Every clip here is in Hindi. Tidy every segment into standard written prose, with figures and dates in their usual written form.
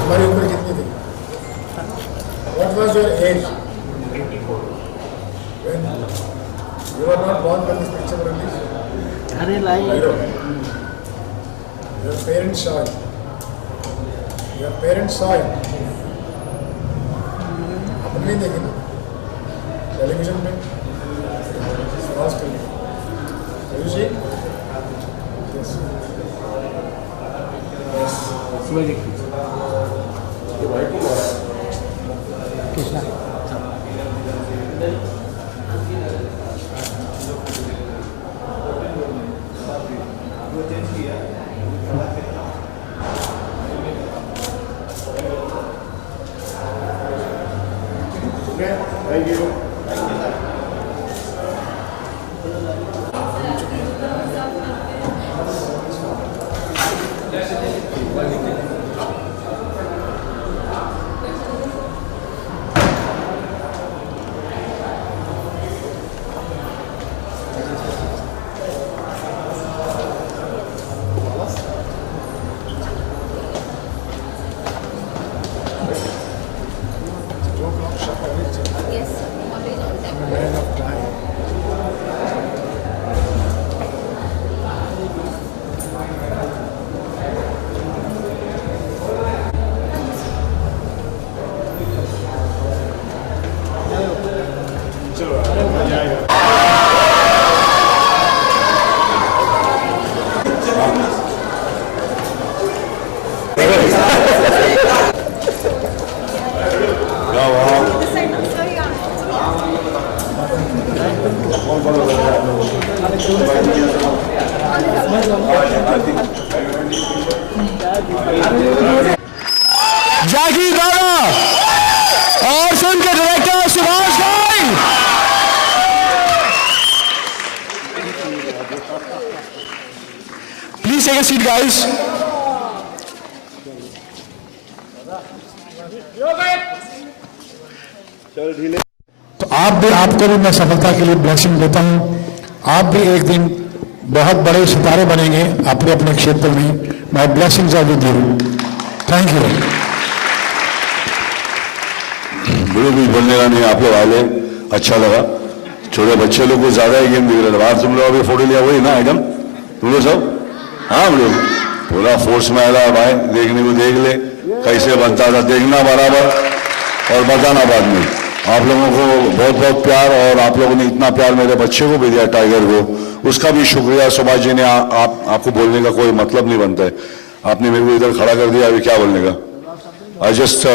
हमारी उम्र कितनी थी? What was your age? 84. When you were not born when this picture was released? Your parents saw it. Your parents saw it. अपन नहीं देखे ना टेलीविजन में स्क्रॉल कर लिया। You see? Yes. Yes. Krishna Thank you. Yes, always on time. Man of time. जैकी गौड़ा और फिल्म के director Subhash Ghai. Please take a seat guys. तो आपको भी मैं सफलता के लिए ब्लेसिंग देता हूं। आप भी एक दिन बहुत बड़े सितारे बनेंगे अपने अपने क्षेत्र में। My blessings are with you. Thank you. बड़े कुछ बोलने का नहीं, आप लोग आए, अच्छा लगा। छोटे बच्चे लोग को ज्यादा ही गेम दिख रहे थे बाहर। तुम लोग अभी फोटो लिया वही ना आइटम तुम लोग सब? हाँ हम लोग पूरा फोर्स में आया भाई, देखने को देख ले कैसे बनता था, देखना बराबर और बताना बाद में। आप लोगों को बहुत बहुत प्यार, और आप लोगों ने इतना प्यार मेरे बच्चे को भी दिया, टाइगर को, उसका भी शुक्रिया। सुभाष जी ने आपको बोलने का कोई मतलब नहीं बनता है, आपने मेरे को इधर खड़ा कर दिया, अभी क्या बोलने का। I just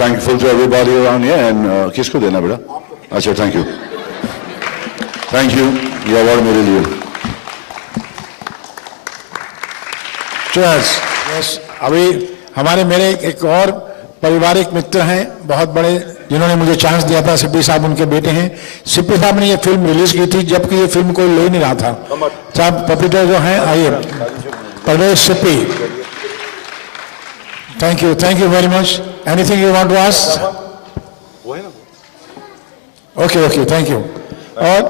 thankful to everybody around here. And किसको देना बेटा? अच्छा थैंक यू, थैंक यू, ये अवार्ड मेरे लिए। यस, अभी हमारे मेरे एक और पारिवारिक मित्र हैं बहुत बड़े, जिन्होंने मुझे चांस दिया था। सिप्पी साहब उनके बेटे हैं। सिप्पी साहब ने ये फिल्म रिलीज की थी जबकि ये फिल्म कोई ले नहीं रहा था। साहब पपीटर जो हैं, आइए। Parvez Sippy, thank you very much. Anything you want to ask? Okay, thank you. और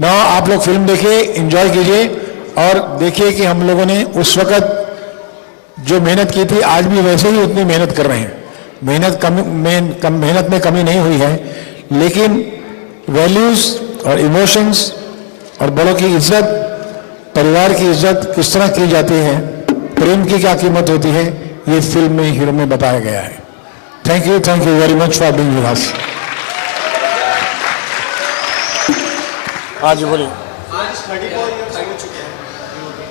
ना आप लोग फिल्म देखिए, एंजॉय कीजिए, और देखिए कि हम लोगों ने उस वक्त जो मेहनत की थी आज भी वैसे ही उतनी मेहनत कर रहे हैं। मेहनत में कमी नहीं हुई है, लेकिन वैल्यूज और इमोशंस और बड़ों की इज्जत, परिवार की इज्जत किस तरह की जाती है, प्रेम की क्या कीमत होती है, ये फिल्म में हीरो में बताया गया है। Thank you very much for being with us. हाँ जी बोलिए। आज 35 हो चुके हैं,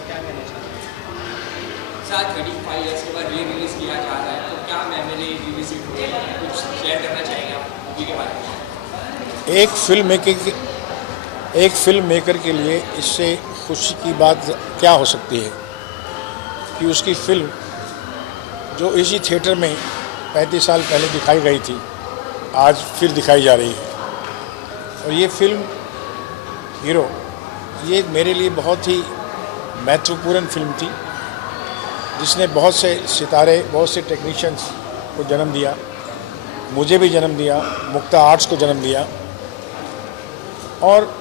क्या कहना चाहेंगे? 35 इयर्स के बाद री रिलीज किया जा रहा है, तो क्या मेमोरी रिविजिट हुई है, कुछ शेयर करना चाहेंगे आप मूवी के बारे में? एक फिल्म मेकर के लिए इससे खुशी की बात क्या हो सकती है कि उसकी फिल्म जो इसी थिएटर में 35 साल पहले दिखाई गई थी, आज फिर दिखाई जा रही है। और ये फिल्म हीरो ये एक मेरे लिए बहुत ही महत्वपूर्ण फिल्म थी, जिसने बहुत से सितारे, बहुत से टेक्नीशियंस को जन्म दिया, मुझे भी जन्म दिया, मुक्ता आर्ट्स को जन्म दिया। और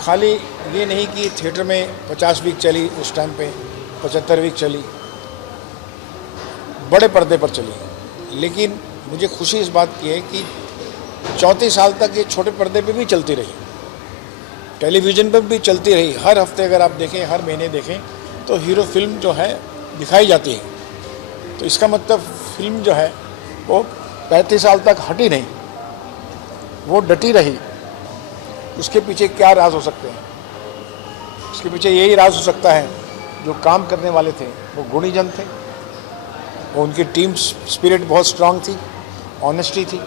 खाली ये नहीं कि थिएटर में 50 वीक चली, उस टाइम पे 75 वीक चली, बड़े पर्दे पर चली, लेकिन मुझे खुशी इस बात की है कि 34 साल तक ये छोटे पर्दे पे भी चलती रही, टेलीविज़न पर भी चलती रही। हर हफ्ते अगर आप देखें, हर महीने देखें तो हीरो फिल्म जो है दिखाई जाती है। तो इसका मतलब फिल्म जो है वो 35 साल तक हटी नहीं, वो डटी रही। उसके पीछे क्या राज हो सकते हैं? उसके पीछे यही राज हो सकता है, जो काम करने वाले थे वो गुणीजन थे, वो उनकी टीम स्पिरिट बहुत स्ट्रांग थी, ऑनेस्टी थी,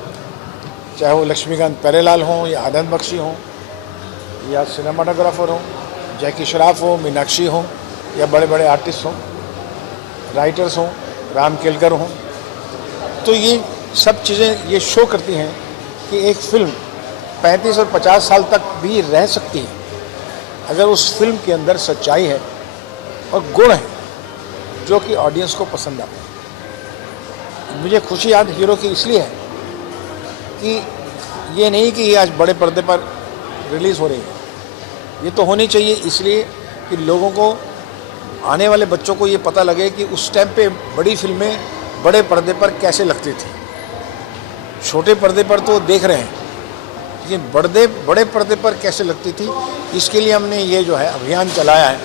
चाहे वो लक्ष्मीकांत प्यारेलाल हों या आनंद बख्शी हों या सिनेमाटोग्राफर हों, जैकी श्रॉफ हो, मीनाक्षी हों या बड़े बड़े आर्टिस्ट हों, राइटर्स हों, राम केलकर हों। तो ये सब चीज़ें ये शो करती हैं कि एक फिल्म 35 और 50 साल तक भी रह सकती है अगर उस फिल्म के अंदर सच्चाई है और गुण है जो कि ऑडियंस को पसंद आते हैं। मुझे खुशी आज हीरो की इसलिए है कि ये नहीं कि ये आज बड़े पर्दे पर रिलीज़ हो रही है, ये तो होनी चाहिए इसलिए कि लोगों को, आने वाले बच्चों को ये पता लगे कि उस टाइम पे बड़ी फिल्में बड़े पर्दे पर कैसे लगती थी। छोटे पर्दे पर तो देख रहे हैं, लेकिन बड़े पर्दे पर कैसे लगती थी, इसके लिए हमने ये जो है अभियान चलाया है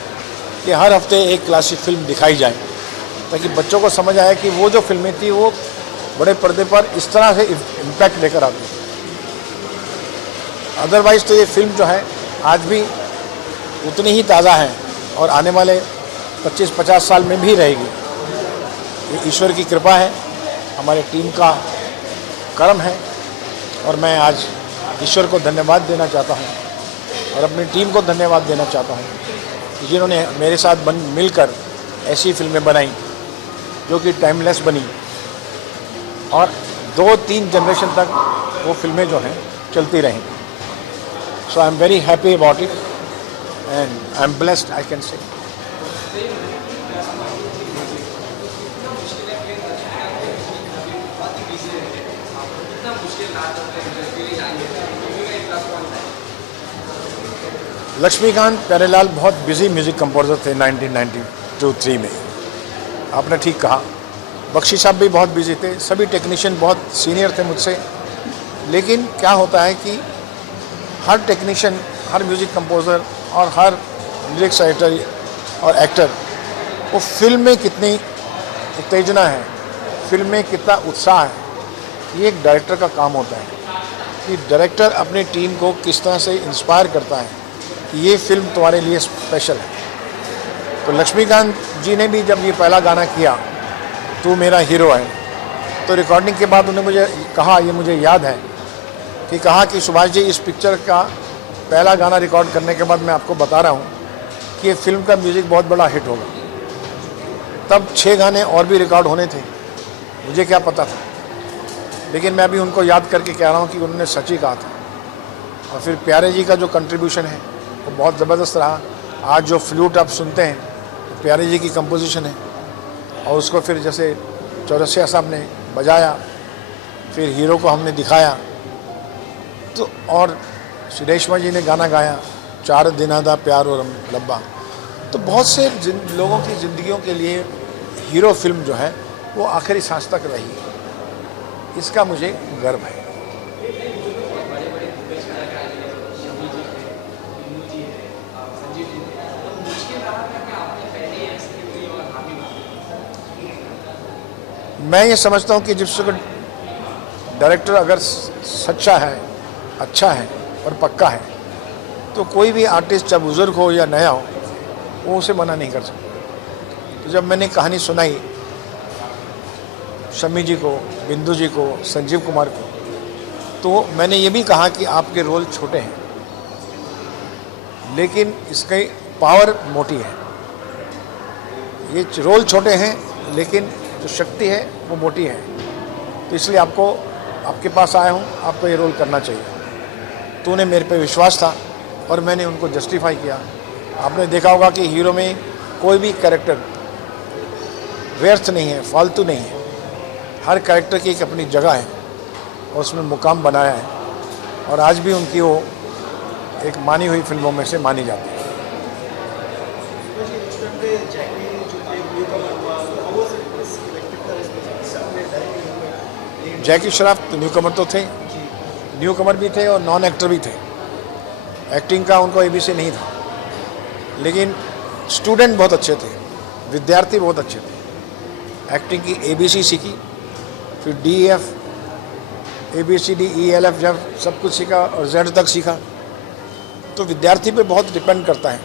कि हर हफ्ते एक क्लासिक फिल्म दिखाई जाए, ताकि बच्चों को समझ आए कि वो जो फिल्में थी वो बड़े पर्दे पर इस तरह से इम्पैक्ट लेकर आती थी। अदरवाइज़ तो ये फिल्म जो है आज भी उतनी ही ताज़ा है और आने वाले 25-50 साल में भी रहेगी। ये ईश्वर की कृपा है, हमारे टीम का कर्म है, और मैं आज ईश्वर को धन्यवाद देना चाहता हूँ और अपनी टीम को धन्यवाद देना चाहता हूँ कि जिन्होंने मेरे साथ मिलकर ऐसी फिल्में बनाई जो कि टाइमलेस बनी और 2-3 जनरेशन तक वो फिल्में जो हैं चलती रहें। So I am very happy about it and I am blessed, I can say. Laxmikant Pyarelal बहुत बिजी म्यूज़िक कंपोजर थे 1992-3 में, आपने ठीक कहा। बख्शी साहब भी बहुत बिजी थे, सभी टेक्नीशियन बहुत सीनियर थे मुझसे। लेकिन क्या होता है कि हर टेक्नीशियन, हर म्यूज़िक कंपोज़र और हर लिरिक्स राइटर और एक्टर, वो फिल्म में कितनी उत्तेजना है, फिल्म में कितना उत्साह है, ये एक डायरेक्टर का काम होता है कि डायरेक्टर अपनी टीम को किस तरह से इंस्पायर करता है कि ये फिल्म तुम्हारे लिए स्पेशल है। तो लक्ष्मीकांत जी ने भी जब ये पहला गाना किया, तू मेरा हीरो है, तो रिकॉर्डिंग के बाद उन्होंने मुझे कहा, ये मुझे याद है कि कहा कि सुभाष जी, इस पिक्चर का पहला गाना रिकॉर्ड करने के बाद मैं आपको बता रहा हूँ कि ये फिल्म का म्यूज़िक बहुत बड़ा हिट होगा। तब 6 गाने और भी रिकॉर्ड होने थे, मुझे क्या पता था, लेकिन मैं अभी उनको याद करके कह रहा हूँ कि उन्होंने सच ही कहा था। और फिर प्यारे जी का जो कंट्रीब्यूशन है वो बहुत ज़बरदस्त रहा। आज जो फ्लूट आप सुनते हैं तो प्यारे जी की कंपोजिशन है, और उसको फिर जैसे चौरसिया साहब ने बजाया, फिर हीरो को हमने दिखाया, तो और रेशमा जी ने गाना गाया, 4 दिना दा प्यार और लब्बा। तो बहुत से लोगों की ज़िंदगियों के लिए हीरो फिल्म जो है वो आखिरी सांस तक रही है, इसका मुझे गर्व है। मैं ये समझता हूँ कि जिस डायरेक्टर अगर सच्चा है, अच्छा है और पक्का है, तो कोई भी आर्टिस्ट चाहे बुज़ुर्ग हो या नया हो, वो उसे मना नहीं कर सकता। तो जब मैंने कहानी सुनाई शम्मी जी को, बिंदु जी को, संजीव कुमार को, तो मैंने ये भी कहा कि आपके रोल छोटे हैं लेकिन इसकी पावर मोटी है। ये रोल छोटे हैं लेकिन जो शक्ति है वो मोटी है, तो इसलिए आपके पास आया हूँ, आपको ये रोल करना चाहिए। तो उन्हें मेरे पे विश्वास था और मैंने उनको जस्टिफाई किया आपने देखा होगा कि हीरो में कोई भी कैरेक्टर व्यर्थ नहीं है, फालतू नहीं है। हर कैरेक्टर की एक अपनी जगह है और उसमें मुकाम बनाया है, और आज भी उनकी वो एक मानी हुई फिल्मों में से मानी जाती है। जैकी श्रॉफ न्यू कमर तो थे, न्यू कमर भी थे और नॉन एक्टर भी थे। एक्टिंग का उनको एबीसी नहीं था, लेकिन स्टूडेंट बहुत अच्छे थे, विद्यार्थी बहुत अच्छे थे। एक्टिंग की एबीसी सीखी, फिर DEF, ABCD ELF जब सब कुछ सीखा और Z तक सीखा, तो विद्यार्थी पे बहुत डिपेंड करता है।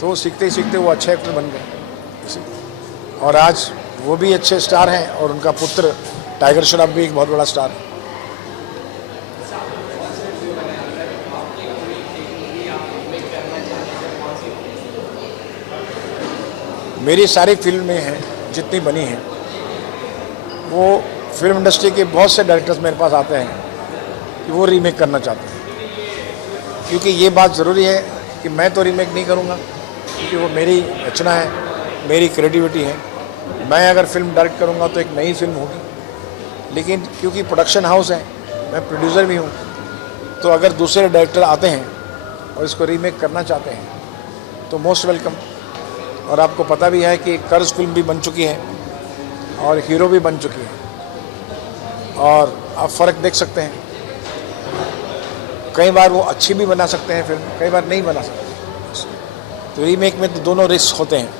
तो सीखते ही सीखते वो अच्छे एक्टर बन गए, और आज वो भी अच्छे स्टार हैं, और उनका पुत्र टाइगर श्रॉफ भी एक बहुत बड़ा स्टार है। मेरी सारी फिल्में हैं जितनी बनी हैं, वो फिल्म इंडस्ट्री के बहुत से डायरेक्टर्स मेरे पास आते हैं कि वो रीमेक करना चाहते हैं, क्योंकि ये बात ज़रूरी है कि मैं तो रीमेक नहीं करूँगा, क्योंकि वो मेरी रचना है, मेरी क्रिएटिविटी है। मैं अगर फिल्म डायरेक्ट करूँगा तो एक नई फिल्म होगी, लेकिन क्योंकि प्रोडक्शन हाउस है, मैं प्रोड्यूसर भी हूँ, तो अगर दूसरे डायरेक्टर आते हैं और इसको रीमेक करना चाहते हैं तो मोस्ट वेलकम। और आपको पता भी है कि कर्ज फिल्म भी बन चुकी है और हीरो भी बन चुकी है, और आप फ़र्क देख सकते हैं। कई बार वो अच्छी भी बना सकते हैं फिल्म, कई बार नहीं बना सकते। तो रीमेक में तो दोनों रिस्क होते हैं,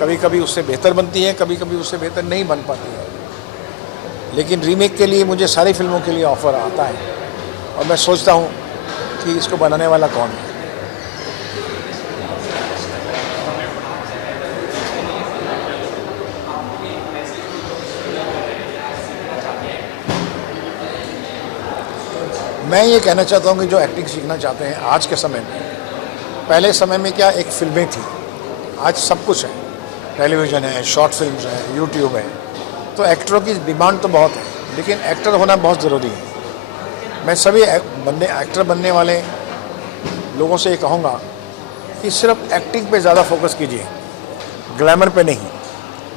कभी कभी उससे बेहतर बनती है, कभी कभी उससे बेहतर नहीं बन पाती है। लेकिन रीमेक के लिए मुझे सारी फिल्मों के लिए ऑफ़र आता है, और मैं सोचता हूँ कि इसको बनाने वाला कौन है। मैं ये कहना चाहता हूँ कि जो एक्टिंग सीखना चाहते हैं आज के समय में, पहले समय में क्या एक फिल्में थी, आज सब कुछ है, टेलीविज़न है, शॉर्ट फिल्म्स हैं, यूट्यूब है। तो एक्टरों की डिमांड तो बहुत है, लेकिन एक्टर होना बहुत ज़रूरी है। मैं सभी एक्टर बनने वाले लोगों से ये कहूँगा कि सिर्फ एक्टिंग पे ज़्यादा फोकस कीजिए, ग्लैमर पे नहीं,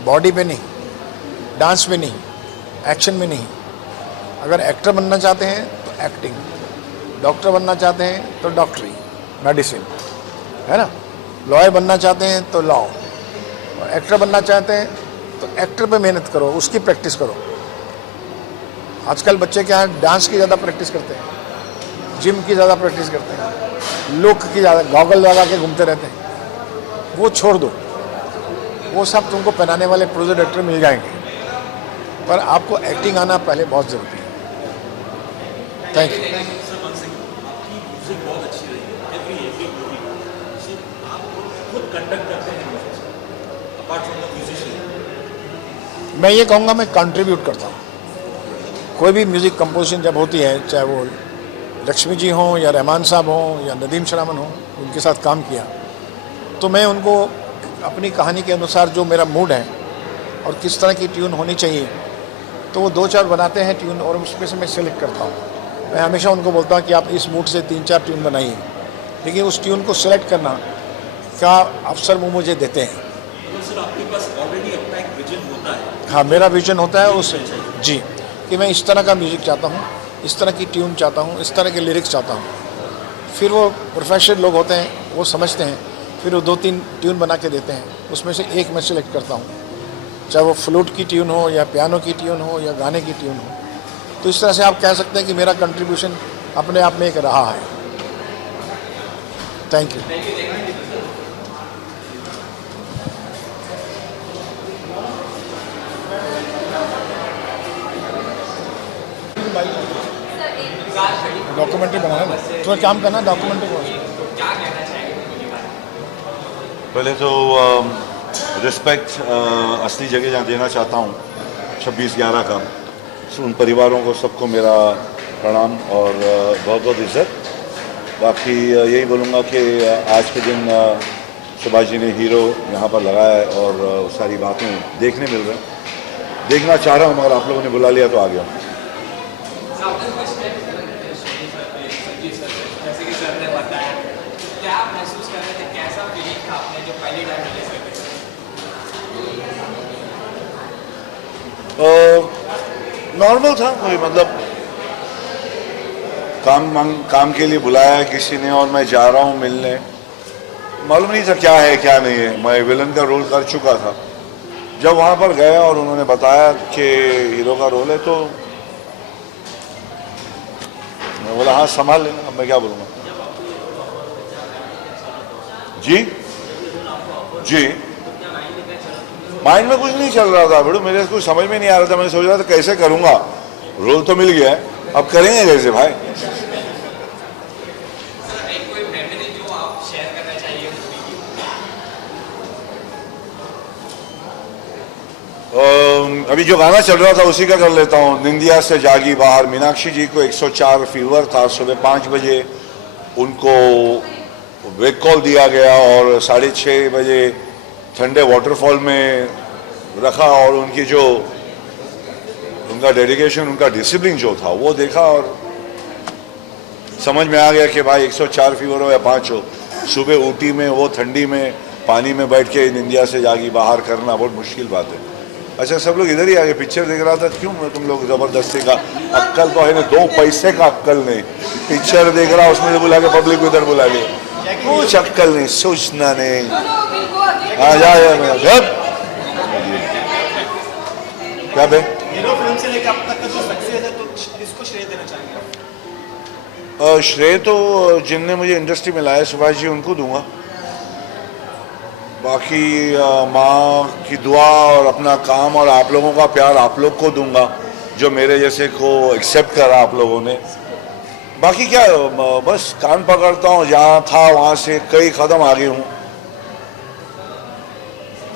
बॉडी पे नहीं, डांस पे नहीं, एक्शन में नहीं। अगर एक्टर बनना चाहते हैं तो एक्टिंग, डॉक्टर बनना चाहते हैं तो डॉक्टरी, मेडिसिन, है ना, लॉयर बनना चाहते हैं तो लॉ, और एक्टर बनना चाहते हैं तो एक्टर पे मेहनत करो, उसकी प्रैक्टिस करो। आजकल बच्चे क्या है, डांस की ज़्यादा प्रैक्टिस करते हैं, जिम की ज़्यादा प्रैक्टिस करते हैं, लुक की ज़्यादा, गॉगल लगा के घूमते रहते हैं। वो छोड़ दो, वो सब तुमको पहनाने वाले प्रोड्यूसर डायरेक्टर मिल जाएंगे, पर आपको एक्टिंग आना पहले बहुत ज़रूरी है। Thank you. मैं ये कहूँगा मैं कंट्रीब्यूट करता हूँ। कोई भी म्यूज़िक कंपोजिशन जब होती है, चाहे वो लक्ष्मी जी हों या रहमान साहब हों या नदीम श्रावण हों, उनके साथ काम किया, तो मैं उनको अपनी कहानी के अनुसार जो मेरा मूड है और किस तरह की ट्यून होनी चाहिए, तो वो 2-4 बनाते हैं ट्यून, और उसमें से मैं सिलेक्ट करता हूँ। मैं हमेशा उनको बोलता हूँ कि आप इस मूड से 3-4 ट्यून बनाइए, लेकिन उस ट्यून को सिलेक्ट करना का अवसर वो मुझे देते हैं। तो सर आपके पास ऑलरेडी अपना एक विजन होता है? हाँ, मेरा विजन होता है उस जी, कि मैं इस तरह का म्यूज़िक चाहता हूँ, इस तरह की ट्यून चाहता हूँ, इस तरह के लिरिक्स चाहता हूँ। फिर वो प्रोफेशनल लोग होते हैं, वो समझते हैं, फिर वो 2-3 ट्यून बना के देते हैं, उसमें से एक मैं सिलेक्ट करता हूँ, चाहे वो फ्लूट की ट्यून हो या पियानो की ट्यून हो या गाने की ट्यून हो। तो इस तरह से आप कह सकते हैं कि मेरा कंट्रीब्यूशन अपने आप में एक रहा है। Thank you. डॉक्यूमेंट्री बनाना ना, तुम्हें काम करना है डॉक्यूमेंट्री को। पहले तो रिस्पेक्ट असली जगह जहाँ देना चाहता हूँ 26/11 का, उन परिवारों को सबको मेरा प्रणाम और बहुत बहुत इज्जत। बाकी यही बोलूँगा कि आज के दिन सुभाष जी ने हीरो यहाँ पर लगाया है और सारी बातें देखने मिल रहे हैं, देखना चाह रहा हूँ, मगर आप लोगों ने बुला लिया तो आ गया। जैसे कि सर ने बताया, क्या महसूस कर रहे थे, कैसा जो पहले टाइम रिलीज करते नॉर्मल था, कोई मतलब काम के लिए बुलाया किसी ने और मैं जा रहा हूँ मिलने, मालूम नहीं था क्या है क्या नहीं है। मैं विलन का रोल कर चुका था। जब वहाँ पर गया और उन्होंने बताया कि हीरो का रोल है तो मैं बोला हाँ संभाल लेना, अब मैं क्या बोलूँगा। जी जी माइंड में कुछ नहीं चल रहा था बेटू, मेरे कुछ समझ में नहीं आ रहा था। मैं सोच रहा था कैसे करूँगा, रोल तो मिल गया है, अब करेंगे कैसे भाई। कोई मेमोरी जो आप शेयर करना चाहिए अभी जो गाना चल रहा था उसी का कर लेता हूँ। निंदिया से जागी बाहर, मीनाक्षी जी को 104 फीवर था। सुबह 5 बजे उनको वेक कॉल दिया गया और 6:30 बजे ठंडे वाटरफॉल में रखा और उनकी जो उनका डेडिकेशन, उनका डिसिप्लिन जो था वो देखा और समझ में आ गया कि भाई 104 फीवर हो या 5 हो, सुबह ऊटी में वो ठंडी में पानी में बैठ के निंदिया से जागी बाहर करना बहुत मुश्किल बात है। अच्छा सब लोग इधर ही आगे, पिक्चर देख रहा था, क्यों तुम लोग जबरदस्ती का, अक्कल तो है ना, 2 पैसे का अक्कल नहीं। पिक्चर देख रहा उसमें से बुला के पब्लिक को इधर बुला के, कुछ अक्कल नहीं, सोचना नहीं। हाँ जा क्या बे हीरो फिल्म से लेकर अब तक का जो सक्सेस है तो किसको श्रेय देना चाहेंगे आप? श्रेय तो जिनने मुझे इंडस्ट्री में लाया सुभाष जी, उनको दूंगा। बाकी माँ की दुआ और अपना काम और आप लोगों का प्यार आप लोग को दूंगा, जो मेरे जैसे को एक्सेप्ट करा आप लोगों ने। बाकी क्या बस कान पकड़ता हूँ, जहाँ था वहाँ से कई कदम आगे हूँ।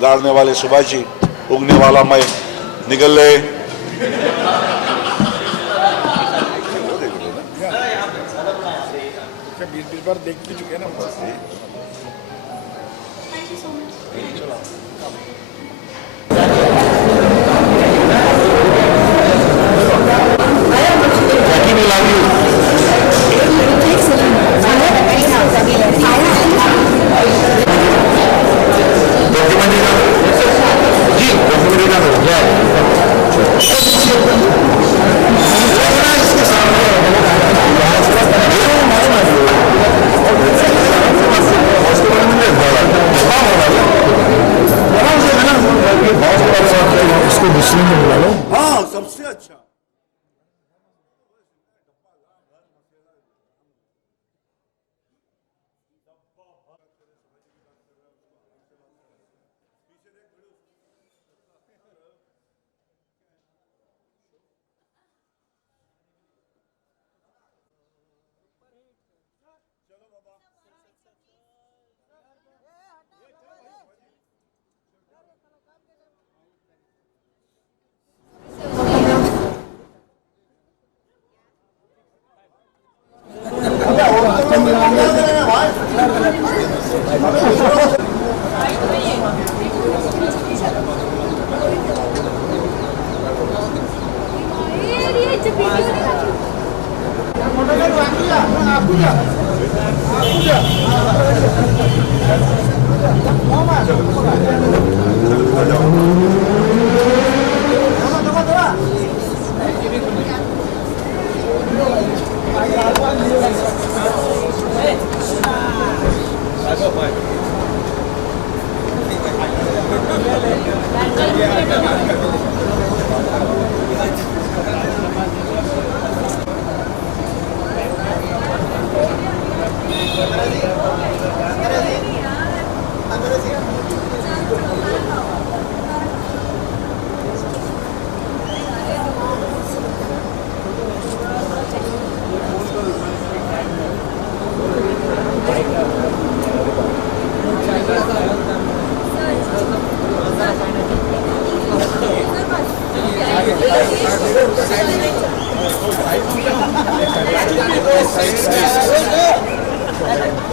गाड़ने वाले सुभाष जी, उगने वाला मैं, निकल ले। बीस बार देख भी चुके हैं ना। इसको दूसरे में बुला लो। हाँ सबसे अच्छा। Thank you.